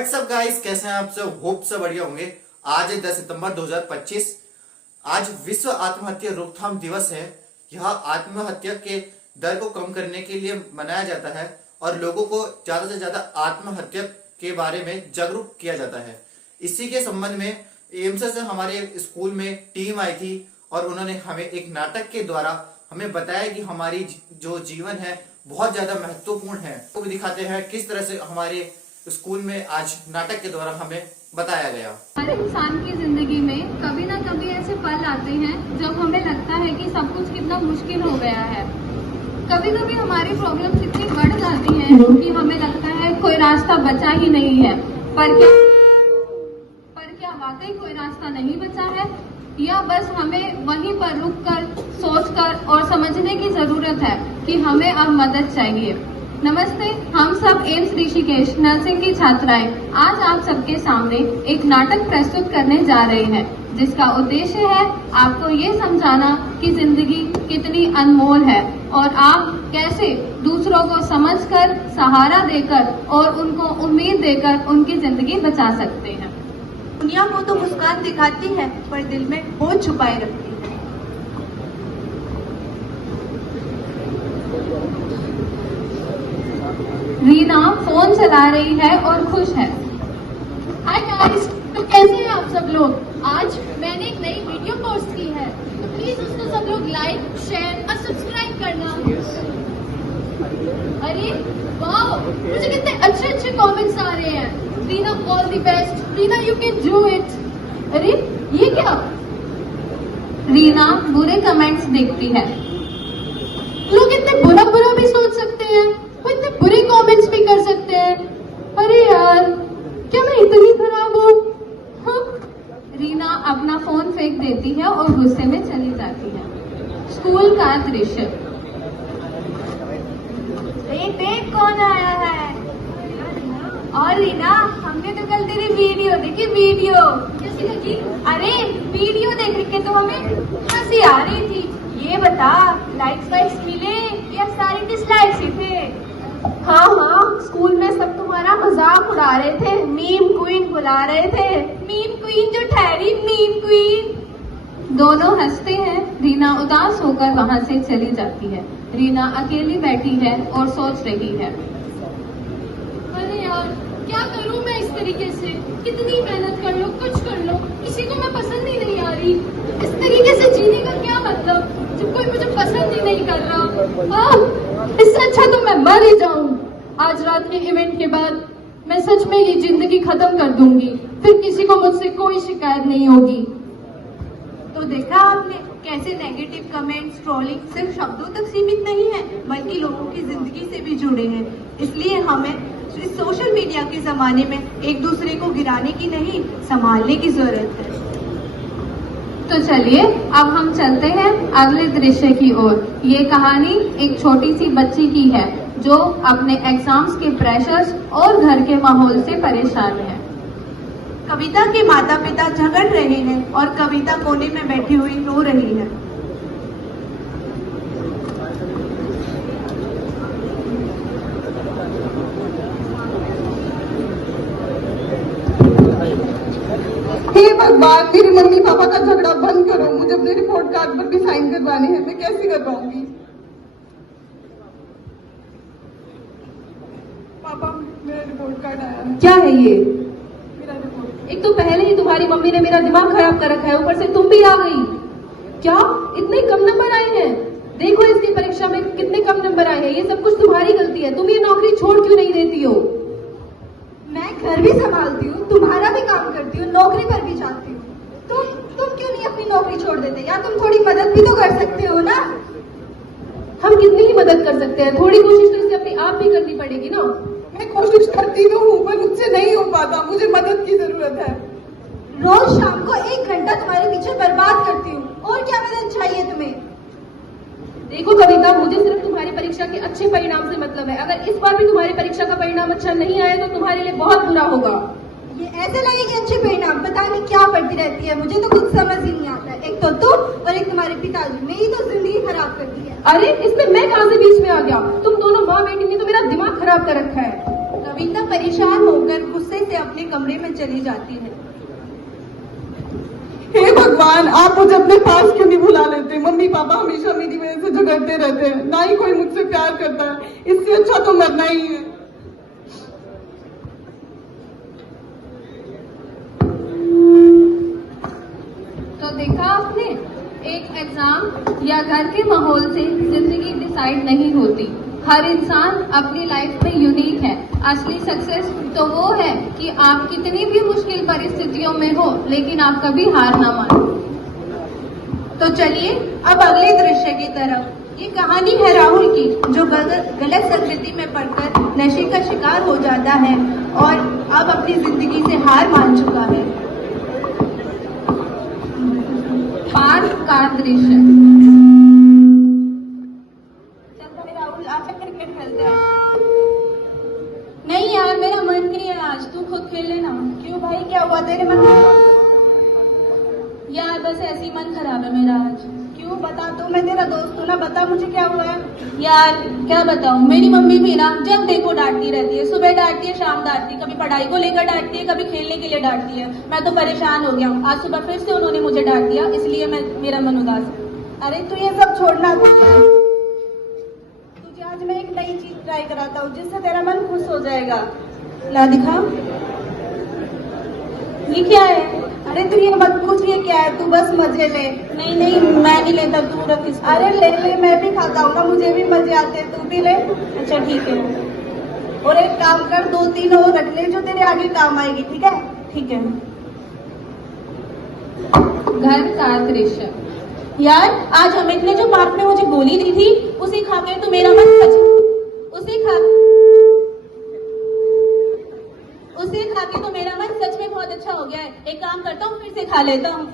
WhatsApp guys, कैसे हैं आप सब? होप से बढ़िया होंगे। आज है 10 सितंबर 2025। आज विश्व आत्महत्या रोकथाम दिवस है। यह आत्महत्या के दर को कम करने के लिए मनाया जाता है और लोगों को ज्यादा से ज्यादा आत्महत्या के बारे में जागरूक किया जाता है। इसी के संबंध में एम्स से हमारे स्कूल में टीम आई थी और उन्होंने हमें एक नाटक के द्वारा हमें बताया कि हमारी जो जीवन है बहुत ज्यादा महत्वपूर्ण है। वो भी दिखाते हैं किस तरह से हमारे स्कूल में आज नाटक के द्वारा हमें बताया गया। हर इंसान की जिंदगी में कभी ना कभी ऐसे पल आते हैं जब हमें लगता है कि सब कुछ कितना मुश्किल हो गया है। कभी कभी हमारी प्रॉब्लम्स इतनी बढ़ जाती हैं कि हमें लगता है कोई रास्ता बचा ही नहीं है। पर क्या वाकई कोई रास्ता नहीं बचा है, या बस हमें वहीं पर रुककर सोचकर और समझने की जरूरत है कि हमें अब मदद चाहिए। नमस्ते, हम सब एम्स ऋषिकेश नर्सिंग की छात्राएं आज आप सबके सामने एक नाटक प्रस्तुत करने जा रहे हैं, जिसका उद्देश्य है आपको ये समझाना कि जिंदगी कितनी अनमोल है और आप कैसे दूसरों को समझकर, सहारा देकर और उनको उम्मीद देकर उनकी जिंदगी बचा सकते हैं। दुनिया को तो मुस्कान दिखाती है पर दिल में बोझ छुपाए रखती है। रीना फोन चला रही है और खुश है। हाय गाइस, तो कैसे हैं आप सब लोग? आज मैंने एक नई वीडियो पोस्ट की है, तो प्लीज उसको सब लोग लाइक, शेयर और सब्सक्राइब करना। अरे वाह, मुझे कितने अच्छे अच्छे कमेंट्स आ रहे हैं। Reena all the best, Reena you can do it. अरे ये क्या? रीना बुरे कमेंट्स देखती है। लोग इतने बुरा बुरा भी सोच सकते हैं, वो इतने बुरे कमेंट्स भी कर सकते हैं। अरे यार, क्या मैं इतनी खराब हूँ? हाँ? रीना अपना फोन फेंक देती है और गुस्से में चली जाती है। स्कूल का दृश्य। देख कौन आया है। और रीना, हमने तो कल तेरी वीडियो देखी। वीडियो कैसी लगी? अरे वीडियो देख के तो हमें हंसी आ रही थी। ये बता, लाइक्स वाइक्स मिले या सारे डिसलाइक्स ही थे? हाँ, स्कूल में सब तुम्हारा मजाक उड़ा रहे थे, मीम क्वीन बुला रहे थे। मीम क्वीन जो ठहरी मीम क्वीन। दोनों हंसते हैं। रीना उदास होकर वहां से चली जाती है। रीना अकेली बैठी है और सोच रही है। अरे यार, क्या करूं मैं इस तरीके से? कितनी मेहनत कर लो, कुछ कर लो, किसी को मैं पसंद ही नहीं आ रही। इस तरीके से जीने का क्या मतलब जब कोई मुझे पसंद ही नहीं कर रहा? इससे अच्छा तो मैं मर ही जाऊं। आज रात के इवेंट के बाद मैं सच में ये जिंदगी खत्म कर दूंगी, फिर किसी को मुझसे कोई शिकायत नहीं होगी। तो देखा आपने कैसे नेगेटिव कमेंट्स, ट्रोलिंग सिर्फ शब्दों तक सीमित नहीं है, बल्कि लोगों की जिंदगी से भी जुड़े हैं। इसलिए हमें इस सोशल मीडिया के जमाने में एक दूसरे को गिराने की नहीं, संभालने की जरूरत है। तो चलिए अब हम चलते हैं अगले दृश्य की ओर। ये कहानी एक छोटी सी बच्ची की है जो अपने एग्जाम्स के प्रेशर्स और घर के माहौल से परेशान है। कविता के माता पिता झगड़ रहे हैं और कविता कोने में बैठी हुई रो रही है। हे भगवान, मेरे मम्मी पापा का झगड़ा बंद करो। मुझे अपने रिपोर्ट कार्ड पर भी साइन करवाने हैं, मैं कैसे करवाऊंगी? पापा, मेरा रिपोर्ट कार्ड आया है। क्या है ये? मेरा रिपोर्ट। एक तो पहले ही तुम्हारी मम्मी ने मेरा दिमाग खराब कर रखा है, ऊपर से तुम भी आ गई। क्या इतने कम नंबर आए हैं? देखो इसकी परीक्षा में कितने कम नंबर आए हैं। ये सब कुछ तुम्हारी गलती है। तुम ये नौकरी छोड़ क्यों नहीं देती हो? मैं घर भी संभालती हूँ, तुम्हारा भी काम करती हूँ, नौकरी पर भी जाती हूँ। तुम क्यों नहीं अपनी नौकरी छोड़ देते? या तुम थोड़ी मदद भी तो कर सकते हो ना? हम कितनी ही मदद कर सकते हैं, थोड़ी कोशिश तो इसे अपनी आप भी करनी पड़ेगी ना। मैं कोशिश करती तो हूँ पर मुझसे नहीं हो पाता, मुझे मदद की जरूरत है। रोज शाम को 1 घंटा तुम्हारे पीछे बर्बाद करती हूँ, और क्या मदद चाहिए तुम्हें? देखो कविता, मुझे सिर्फ तुम्हारी परीक्षा के अच्छे परिणाम से मतलब है। अगर इस बार भी तुम्हारी परीक्षा का परिणाम अच्छा नहीं आया तो तुम्हारे लिए बहुत बुरा होगा। ये ऐसे लगे कि अच्छे परिणाम, पता नहीं क्या पढ़ती रहती है, मुझे तो कुछ समझ ही नहीं आता है। एक तो तुम और एक तुम्हारे पिताजी, मेरी तो जिंदगी खराब कर दी है। अरे इसमें मैं कहां से बीच में आ गया? तुम दोनों माँ बेटी ने तो मेरा दिमाग खराब कर रखा है। कविता परेशान होकर गुस्से से अपने कमरे में चली जाती है। हे भगवान, आप मुझे अपने पास क्यों नहीं बुला लेते? मम्मी पापा हमेशा मेरी वजह से झगड़ते रहते हैं, ना ही कोई मुझसे प्यार करता है, इससे अच्छा तो मरना ही है। तो देखा आपने, एक एग्जाम या घर के माहौल से जिंदगी डिसाइड नहीं होती। हर इंसान अपनी लाइफ में यूनिक है। असली सक्सेस तो वो है कि आप कितनी भी मुश्किल परिस्थितियों में हो, लेकिन आप कभी हार ना मानो। तो चलिए अब अगले दृश्य की तरफ। ये कहानी है राहुल की, जो गलत संस्कृति में पड़कर नशे का शिकार हो जाता है और अब अपनी जिंदगी से हार मान चुका है। पार्क का दृश्य। चल भाई राहुल, आज क्रिकेट खेलते हैं। नहीं यार, मेरा मन नहीं है आज, तू खुद खेल लेना। क्यों भाई, क्या हुआ तेरे मन में? यार बस ऐसे ही मन खराब है मेरा आज। क्यों, बता तो, मैं तेरा दोस्त हूँ ना, बता मुझे क्या हुआ है। यार क्या बताऊँ, मेरी मम्मी भी ना जब देखो डांटती रहती है। सुबह डांटती है, शाम डांटती है, कभी पढ़ाई को लेकर डांटती है, कभी खेलने के लिए डांटती है। मैं तो परेशान हो गया हूँ। आज सुबह फिर से उन्होंने मुझे डांट दिया, इसलिए मेरा मन उदास है। अरे तू ये सब छोड़ना, तुझे आज मैं एक नई चीज ट्राई कराता हूँ जिससे तेरा मन खुश हो जाएगा। ला दिखा, ये क्या है? अरे तू ये मत पूछ ये क्या है, तू बस मजे ले। नहीं नहीं, मैं नहीं लेता, तू रख इसको। अरे ले ले, मैं भी खाता हूँ ना, मुझे भी मजे आते हैं, तू भी ले। अच्छा ठीक है। और एक काम कर, 2-3 और रख ले जो तेरे आगे काम आएगी, ठीक है? ठीक है। घर का दृश्य। यार आज अमित ने जो पार्क में मुझे गोली दी थी, उसे खाकर तो मेरा मन उसे खा के तो मेरा मन सच में बहुत अच्छा हो गया है। एक काम करता हूँ, फिर से खा लेता हूँ।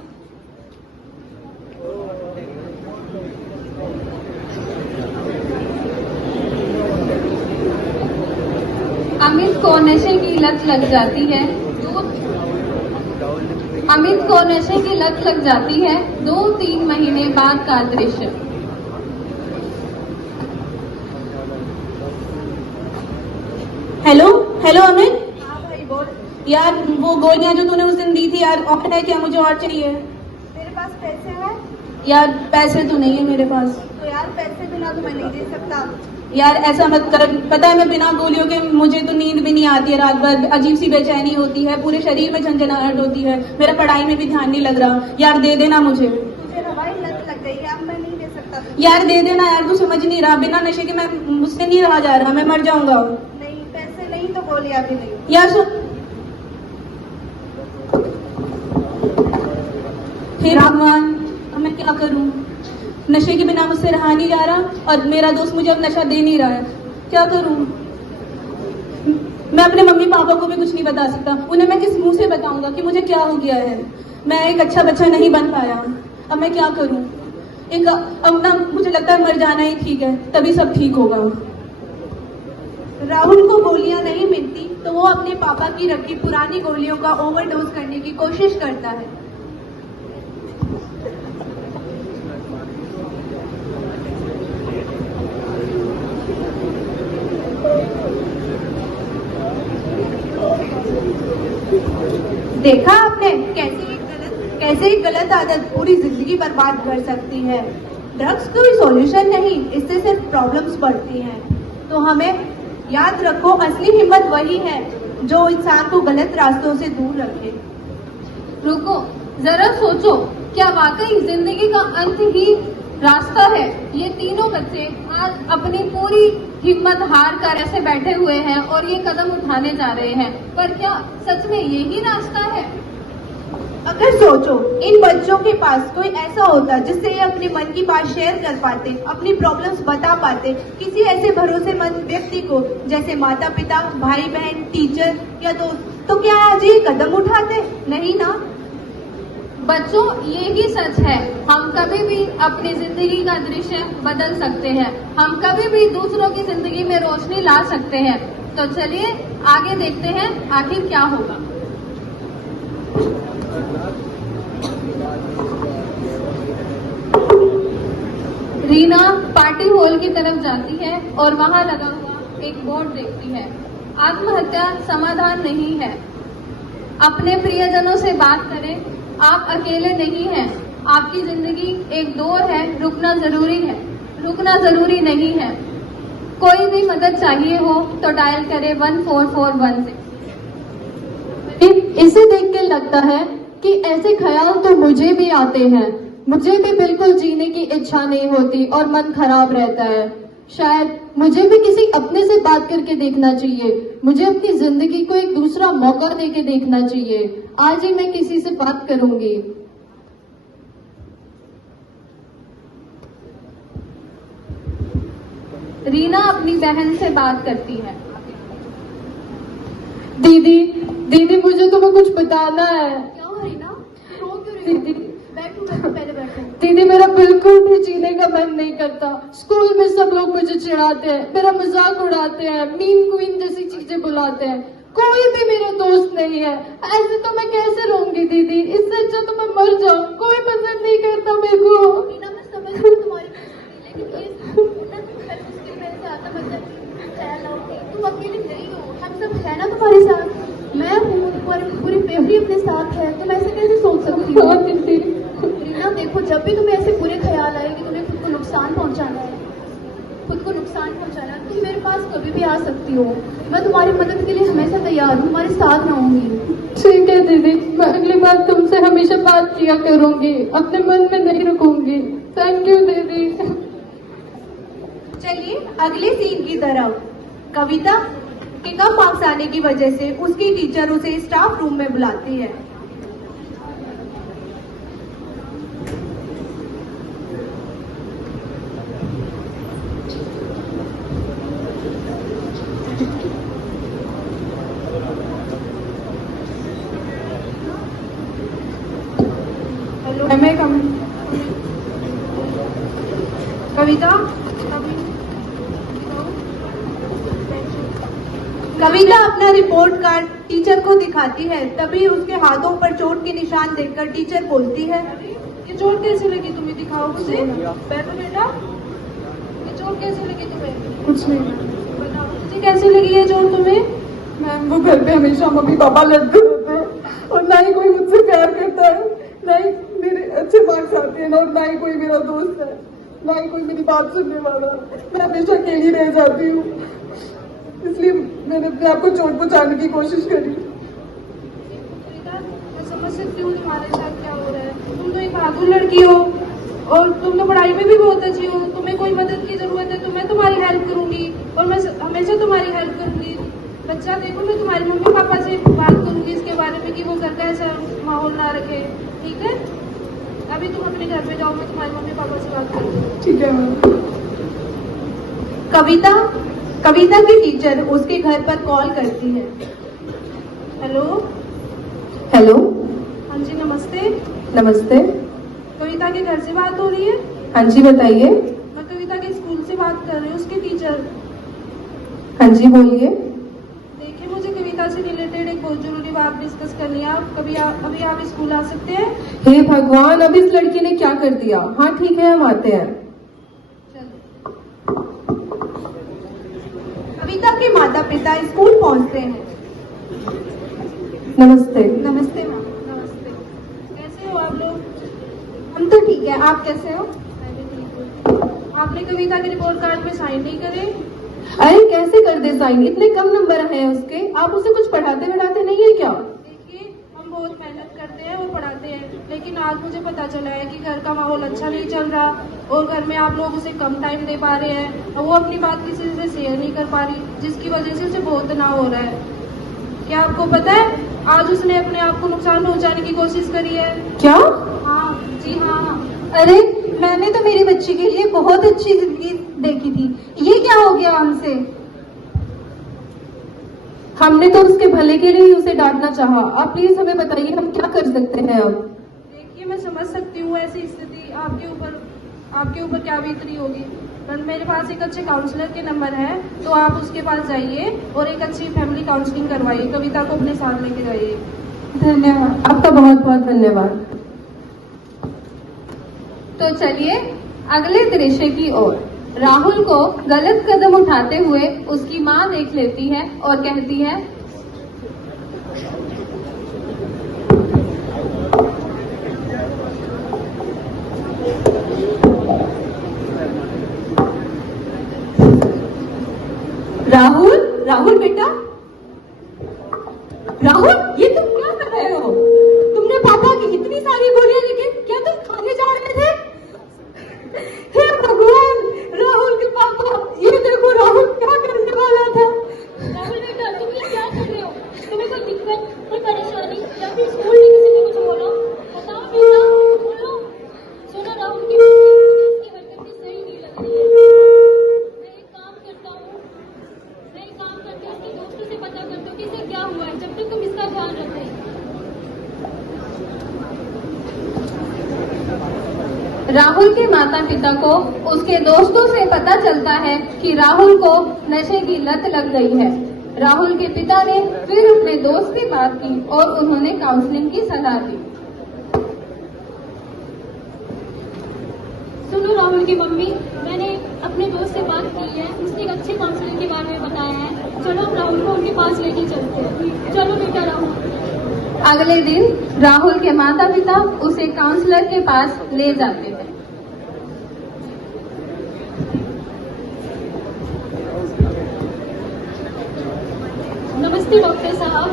अमित को नशे की लत लग जाती है। अमित को नशे की लत लग जाती है। 2-3 महीने बाद का दृश्य। Hello hello Amit. हाँ भाई बोल। यार वो गोलियां जो तूने उस दिन दी थी यार, ऑफर है क्या? मुझे और चाहिए। तेरे पास पैसे हैं? यार पैसे तो नहीं है मेरे पास। तो यार पैसे बिना तो मैं नहीं दे सकता। यार ऐसा मत कर, पता है मैं बिना गोलियों के मुझे तो नींद भी नहीं आती है, रात भर अजीब सी बेचैनी होती है, पूरे शरीर में झंझनाहट होती है, मेरा पढ़ाई में भी ध्यान नहीं लग रहा। यार दे देना मुझे। तुझे हवाई लत लग गई है, अब मैं नहीं दे सकता। यार दे देना यार, तू समझ नहीं रहा, बिना नशे के मैं मुझसे नहीं रहा जा रहा, मैं मर जाऊंगा। नहीं पैसे नहीं तो गोलियां भी नहीं। यार सुन, हे भगवान अब मैं क्या करूं? नशे के बिना मुझसे रहा नहीं जा रहा और मेरा दोस्त मुझे अब नशा दे नहीं रहा है। क्या करूं? मैं अपने मम्मी पापा को भी कुछ नहीं बता सकता। उन्हें मैं किस मुंह से बताऊंगा कि मुझे क्या हो गया है? मैं एक अच्छा बच्चा नहीं बन पाया। अब मैं क्या करूं? अब ना मुझे लगता है मर जाना ही ठीक है, तभी सब ठीक होगा। राहुल को गोलियां नहीं मिलती तो वो अपने पापा की रखी पुरानी गोलियों का ओवरडोज करने की कोशिश करता है। देखा आपने कैसे एक गलत आदत पूरी जिंदगी बर्बाद कर सकती है। ड्रग्स कोई सॉल्यूशन नहीं, इससे सिर्फ प्रॉब्लम्स बढ़ती हैं। तो हमें याद रखो, असली हिम्मत वही है जो इंसान को गलत रास्तों से दूर रखे। रुको जरा सोचो, क्या वाकई जिंदगी का अंत ही रास्ता है? ये तीनों बच्चे आज अपनी पूरी हिम्मत हार कर ऐसे बैठे हुए हैं और ये कदम उठाने जा रहे हैं, पर क्या सच में यही रास्ता है? अगर सोचो, इन बच्चों के पास कोई ऐसा होता जिससे ये अपने मन की बात शेयर कर पाते, अपनी प्रॉब्लम्स बता पाते, किसी ऐसे भरोसेमंद व्यक्ति को जैसे माता पिता, भाई बहन, टीचर या दोस्त, तो क्या आज ये कदम उठाते? नहीं ना। बच्चों ये ही सच है, हम कभी भी अपनी जिंदगी का दृश्य बदल सकते हैं, हम कभी भी दूसरों की जिंदगी में रोशनी ला सकते हैं। तो चलिए आगे देखते हैं आखिर क्या होगा। रीना पार्टी हॉल की तरफ जाती है और वहां लगा हुआ एक बोर्ड देखती है। आत्महत्या समाधान नहीं है। अपने प्रियजनों से बात करें। आप अकेले नहीं हैं। आपकी जिंदगी एक दौर है, रुकना जरूरी है, रुकना जरूरी नहीं है। कोई भी मदद चाहिए हो तो डायल करें 14416। इसे देख के लगता है कि ऐसे ख्याल तो मुझे भी आते हैं। मुझे भी बिल्कुल जीने की इच्छा नहीं होती और मन खराब रहता है। शायद मुझे भी किसी अपने से बात करके देखना चाहिए। मुझे अपनी जिंदगी को एक दूसरा मौका देके देखना चाहिए। आज ही मैं किसी से बात करूंगी। रीना अपनी बहन से बात करती है। दीदी दीदी मुझे तुम्हें कुछ बताना है। क्या हो रीना, रो क्यों रही हो? दीदी बैठो बैठो, पहले बैठो। दीदी मेरा बिल्कुल भी जीने का मन नहीं करता। स्कूल में सब लोग मुझे चिढ़ाते हैं, मेरा मजाक उड़ाते हैं, मीम क्वीन जैसी चीजें बुलाते हैं। कोई भी मेरा दोस्त नहीं है। ऐसे तो मैं कैसे रहूंगी दीदी? इससे अच्छा तो मैं मर जाऊं। कोई पसंद नहीं करता मेरे को। रीना मैं समझ रही हूँ तुम्हारी परिस्थिति, लेकिन ये ना तुम हर मुश्किल में ज्यादा मतलब ख्याल रखोगी। तुम अकेली नहीं हो, हम सब है ना तुम्हारे साथ। मैं हूँ, पूरी फैमिली अपने साथ है। तुम ऐसे कैसे सोच सकती हो? हाँ दीदी। रीना देखो, जब भी तुम्हें ऐसे बुरे ख्याल आए कि तुम्हें खुद को नुकसान पहुंचाना है, तुम मेरे पास कभी भी आ सकती हो। मैं तुम्हारी मदद के लिए हमेशा तैयार हूँ, तुम्हारे साथ रहूंगी। ठीक है दीदी, मैं अगली बार तुमसे हमेशा बात किया करूंगी, अपने मन में नहीं रखूंगी। थैंक यू दीदी। चलिए अगले सीन की तरफ। कविता के कम मार्क्स आने की वजह से उसकी टीचर उसे स्टाफ रूम में बुलाती है। कविता कविता अपना रिपोर्ट कार्ड टीचर को दिखाती है। तभी उसके हाथों पर चोट के निशान देखकर टीचर बोलती है, ये चोट कैसे लगी तुम्हें? दिखाओ मुझे। बैठो बेटा। ये चोट कैसे लगी तुम्हें? कुछ नहीं बताओ मुझे, कैसे लगी ये चोट तुम्हें? मैम, वो घर पे हमेशा मम्मी पापा लड़ते रहते हैं और ना ही कोई मुझसे प्यार करता है, ना ही मेरे अच्छे मार्क्स आते हैं, और ना ही कोई मेरा दोस्त है, ना ही कोई मेरी बात सुनने वाला। मैं हमेशा अकेली रह जाती हूँ, इसलिए मैंने अपने आप को चोट पहुँचाने की कोशिश करी। मैं समझ सकती हूँ तुम्हारे साथ क्या हो रहा है। तुम तो एक बहादुर लड़की हो और तुम तो पढ़ाई में भी बहुत अच्छी हो। तुम्हें कोई मदद की जरूरत है तो मैं तुम्हारी हेल्प करूंगी और मैं हमेशा तुम्हारी हेल्प करूंगी। बच्चा देखो, मैं तुम्हारे मम्मी पापा से बात करूंगी इसके बारे में कि वो घर का ऐसा माहौल ना रखे, ठीक है? अभी तुम अपने घर पे जाओ, मैं तुम्हारे मम्मी पापा से बात करूंगी। ठीक है मैम। कविता की टीचर उसके घर पर कॉल करती है। हेलो। हेलो। हाँ जी, नमस्ते। नमस्ते। कविता के घर से बात हो रही है? हाँ जी बताइए। मैं कविता के स्कूल से बात कर रही हूँ, उसकी टीचर। हाँ जी बोलिए। देखिए, मुझे कविता से रिलेटेड एक बहुत जरूरी बात डिस्कस करनी है। अभी आप स्कूल आ सकते हैं? हे भगवान, अब इस लड़की ने क्या कर दिया। हाँ ठीक है, हम आते हैं। कविता के माता पिता स्कूल पहुंचते हैं। नमस्ते। नमस्ते मैम। नमस्ते। कैसे हो आप लोग? हम तो ठीक है, आप कैसे हो? मैं भी ठीक हूँ। आपने कविता के रिपोर्ट कार्ड पे साइन नहीं करे? अरे कैसे कर दे साइन, इतने कम नंबर हैं उसके। आप उसे कुछ पढ़ाते नहीं है क्या? देखिए, हम बहुत मेहनत करते हैं और पढ़ाते हैं, लेकिन आज मुझे पता चला है कि घर का माहौल अच्छा नहीं चल रहा और घर में आप लोग उसे कम टाइम दे पा रहे हैं और वो अपनी बात किसी से शेयर नहीं कर पा रही, जिसकी वजह से उसे बहुत तनाव हो रहा है। क्या आपको पता है, आज उसने अपने आप को नुकसान पहुंचाने की कोशिश करी है। क्या? हाँ जी हाँ। अरे मैंने तो मेरी बच्ची के लिए बहुत अच्छी जिंदगी देखी थी, ये क्या हो गया हमसे? हमने तो उसके भले के लिए ही उसे डांटना चाहा। आप प्लीज हमें बताइए, हम क्या कर सकते हैं अब? देखिए, मैं समझ सकती हूँ ऐसी स्थिति आपके ऊपर क्या बीत रही होगी, पर मेरे पास एक अच्छे काउंसलर के नंबर है, तो आप उसके पास जाइए और एक अच्छी फैमिली काउंसलिंग करवाइए। कविता को अपने साथ लेके जाइए। धन्यवाद, आपका बहुत बहुत धन्यवाद। तो चलिए अगले दृश्य की ओर। राहुल को गलत कदम उठाते हुए उसकी माँ देख लेती है और कहती है, राहुल, राहुल बेटा, राहुल, ये तुम क्या कर रहे हो? तुमने पापा की इतनी सारी गोलियां लेके क्या तुम खाने जा रहे थे? हे भगवान, राहुल के पापा, ये देखो राहुल क्या करने वाला था। राहुल बेटा, तुम ये क्या कर रहे हो? तुम्हें कोई दिक्कत, कोई परेशानी या फिर स्कूल में किसी ने कुछ बोला? बताओ बेटा, बोलो। सुनो राहुल की इसकी हरकतें सही नहीं लग रही है। मैं एक काम करती हूँ, उसके दोस्तों से पता करती हूँ कि इसे क्या हुआ है, जब तक तुम इसका ध्यान रखो। राहुल के माता पिता को उसके दोस्तों से पता चलता है कि राहुल को नशे की लत लग गई है। राहुल के पिता ने फिर अपने दोस्त से बात की और उन्होंने काउंसलिंग की सलाह दी। सुनो राहुल की मम्मी, मैंने अपने दोस्त से बात की है, उसने एक अच्छे काउंसलिंग के बारे में बताया है। चलो हम राहुल को उनके पास लेके चलते हैं। चलो बेटा राहुल। अगले दिन राहुल के माता पिता उसे काउंसलर के पास ले जाते हैं। नमस्ते डॉक्टर साहब।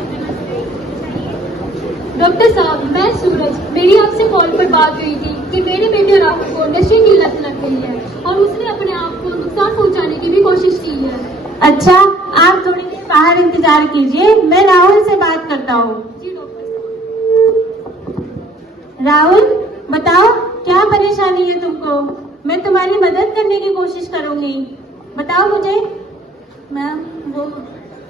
डॉक्टर साहब, मैं सूरज, मेरी आपसे कॉल पर बात हुई थी कि मेरे बेटे राहुल को नशे की लत लग गई है और उसने अपने आप को नुकसान पहुंचाने की भी कोशिश की है। अच्छा, आप थोड़ी देर बाहर इंतजार कीजिए, मैं राहुल से बात करता हूँ। जी डॉक्टर साहब। राहुल, बताओ क्या परेशानी है तुमको? मैं तुम्हारी मदद करने की कोशिश करूंगी, बताओ मुझे। मैम, वो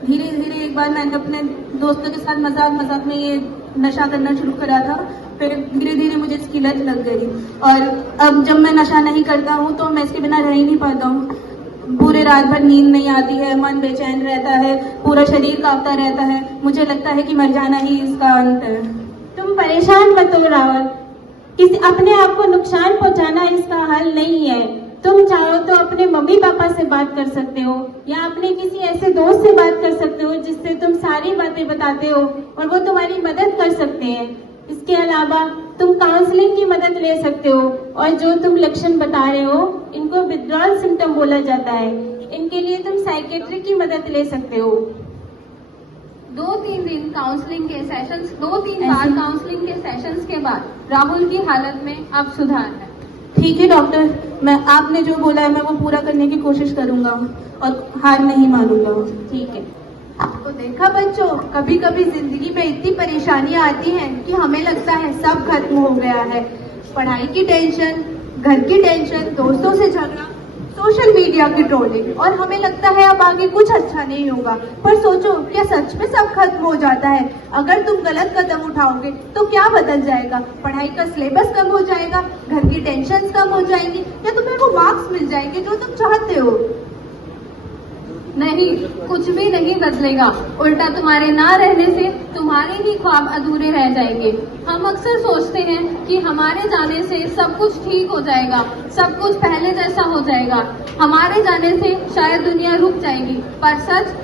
धीरे धीरे एक बार मैंने अपने दोस्तों के साथ मजाक में ये नशा करना शुरू करा था, फिर धीरे धीरे मुझे इसकी लत लग गई और अब जब मैं नशा नहीं करता हूँ तो मैं इसके बिना रह ही नहीं पाता हूँ। पूरे रात भर नींद नहीं आती है, मन बेचैन रहता है, पूरा शरीर कांपता रहता है, मुझे लगता है कि मर जाना ही इसका अंत है। तुम परेशान मत हो राहुल, किसी अपने आप को नुकसान पहुंचाना इसका हल नहीं है। तुम चाहो तो अपने मम्मी पापा से बात कर सकते हो या अपने किसी ऐसे दोस्त से बात कर सकते हो जिससे तुम सारी बातें बताते हो और वो तुम्हारी मदद कर सकते हैं। इसके अलावा तुम काउंसलिंग की मदद ले सकते हो और जो तुम लक्षण बता रहे हो इनको विथड्रॉल सिम्टम बोला जाता है। इनके लिए तुम साइकेट्रिक की मदद ले सकते हो। 2-3 दिन काउंसलिंग के सेशंस, 2-3 बार काउंसलिंग के सेशंस के बाद राहुल की हालत में अब सुधार है। ठीक है डॉक्टर, मैं आपने जो बोला है मैं वो पूरा करने की कोशिश करूंगा और हार नहीं मानूंगा। ठीक है। तो देखा बच्चों, कभी कभी जिंदगी में इतनी परेशानियां आती हैं कि हमें लगता है सब खत्म हो गया है। पढ़ाई की टेंशन, घर की टेंशन, दोस्तों से झगड़ा, सोशल मीडिया की ट्रोलिंग और हमें लगता है अब आगे कुछ अच्छा नहीं होगा। पर सोचो, क्या सच में सब खत्म हो जाता है? अगर तुम गलत कदम उठाओगे तो क्या बदल जाएगा? पढ़ाई का सिलेबस कम हो जाएगा, घर की टेंशन कम हो जाएंगी या तुम्हें वो मार्क्स मिल जाएंगे जो तुम चाहते हो? नहीं, कुछ भी नहीं बदलेगा। उल्टा तुम्हारे ना रहने से तुम्हारे ही ख्वाब अधूरे रह जाएंगे। हम अक्सर सोचते हैं कि हमारे जाने से सब कुछ ठीक हो जाएगा, सब कुछ पहले जैसा हो जाएगा, हमारे जाने से शायद दुनिया रुक जाएगी। पर सच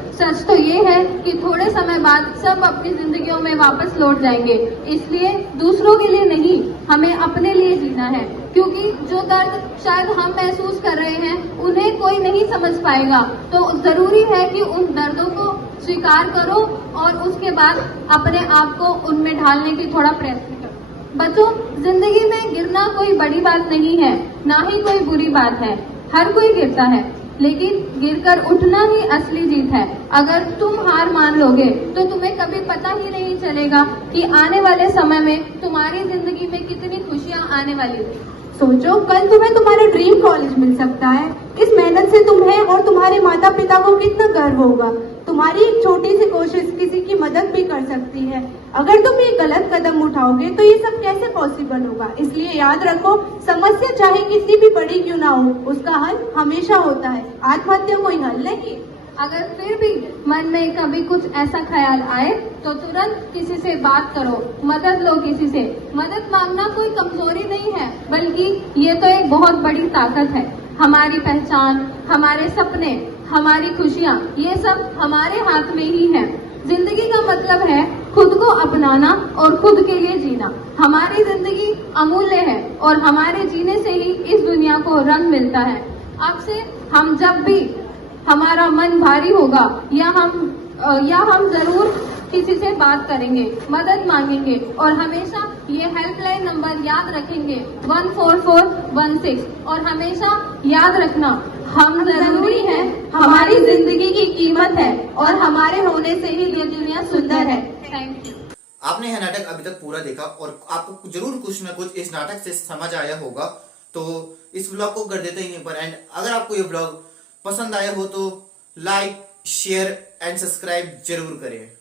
तो ये है कि थोड़े समय बाद सब अपनी जिंदगियों में वापस लौट जाएंगे। इसलिए दूसरों के लिए नहीं, हमें अपने लिए जीना है, क्योंकि जो दर्द शायद हम महसूस कर रहे हैं उन्हें कोई नहीं समझ पाएगा। तो जरूरी है कि उन दर्दों को स्वीकार करो और उसके बाद अपने आप को उनमें ढालने की थोड़ा प्रयत्न करो। बच्चों, जिंदगी में गिरना कोई बड़ी बात नहीं है, ना ही कोई बुरी बात है। हर कोई गिरता है, लेकिन गिरकर उठना ही असली जीत है। अगर तुम हार मान लोगे तो तुम्हें कभी पता ही नहीं चलेगा कि आने वाले समय में तुम्हारी जिंदगी में कितनी खुशियां आने वाली थी। सोचो, कल तुम्हें तुम्हारा ड्रीम कॉलेज मिल सकता है। इस मेहनत से तुम्हें और तुम्हारे माता पिता को कितना गर्व होगा। तुम्हारी एक छोटी सी कोशिश किसी की मदद भी कर सकती है। अगर तुम ये गलत कदम उठाओगे तो ये सब कैसे पॉसिबल होगा? इसलिए याद रखो, समस्या चाहे कितनी भी बड़ी क्यों ना हो, उसका हल हमेशा होता है। आत्महत्या कोई हल नहीं। अगर फिर भी मन में कभी कुछ ऐसा ख्याल आए तो तुरंत किसी से बात करो, मदद लो किसी से। मदद मांगना कोई कमजोरी नहीं है, बल्कि ये तो एक बहुत बड़ी ताकत है। हमारी पहचान, हमारे सपने, हमारी खुशियाँ, ये सब हमारे हाथ में ही है। जिंदगी का मतलब है खुद को अपनाना और खुद के लिए जीना। हमारी जिंदगी अमूल्य है और हमारे जीने से ही इस दुनिया को रंग मिलता है। अब से हम जब भी हमारा मन भारी होगा या हम जरूर किसी से बात करेंगे, मदद मांगेंगे और हमेशा ये हेल्पलाइन नंबर याद रखेंगे 14416। और हमेशा याद रखना, हम जरूरी है, हमारी जिंदगी की कीमत है और हमारे होने से ही ये दुनिया सुंदर है। Thank you. आपने यह नाटक अभी तक पूरा देखा और आपको जरूर कुछ ना कुछ इस नाटक से समझ आया होगा। तो इस व्लॉग को कर देते हैं पर एंड। अगर आपको ये व्लॉग पसंद आया हो तो लाइक, शेयर एंड सब्सक्राइब जरूर करें।